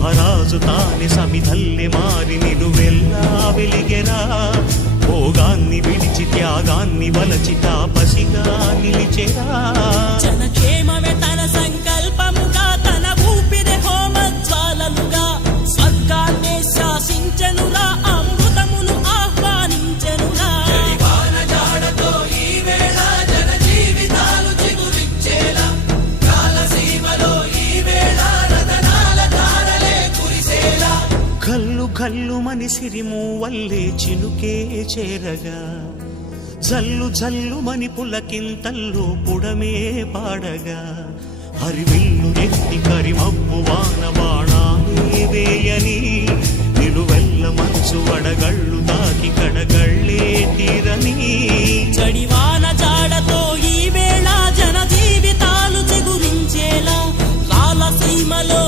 మహారాజు తాని సమిధల్లె మారి నిలువెల్లా వెలిగెరా. భోగాన్ని విడిచి త్యాగాన్ని వలచి తాపసిగా నిలిచెరా. గల్లు గల్లు మనిసిరిము వల్లే చినుకే చేరగా. జల్లు జల్లు మని పులకింతల్లు పుడమే పాడగా. హరివిల్లు ఎత్తి కరిమబ్బు వాన బాణాలే నిలు నిలువెల్ల మంచు వడగళ్ళు తాకి కడగళ్ళే తీరని. చడివాన జాడతో ఈ వేళ జన జీవితాలు చిగురించేలా. రాలసీమలో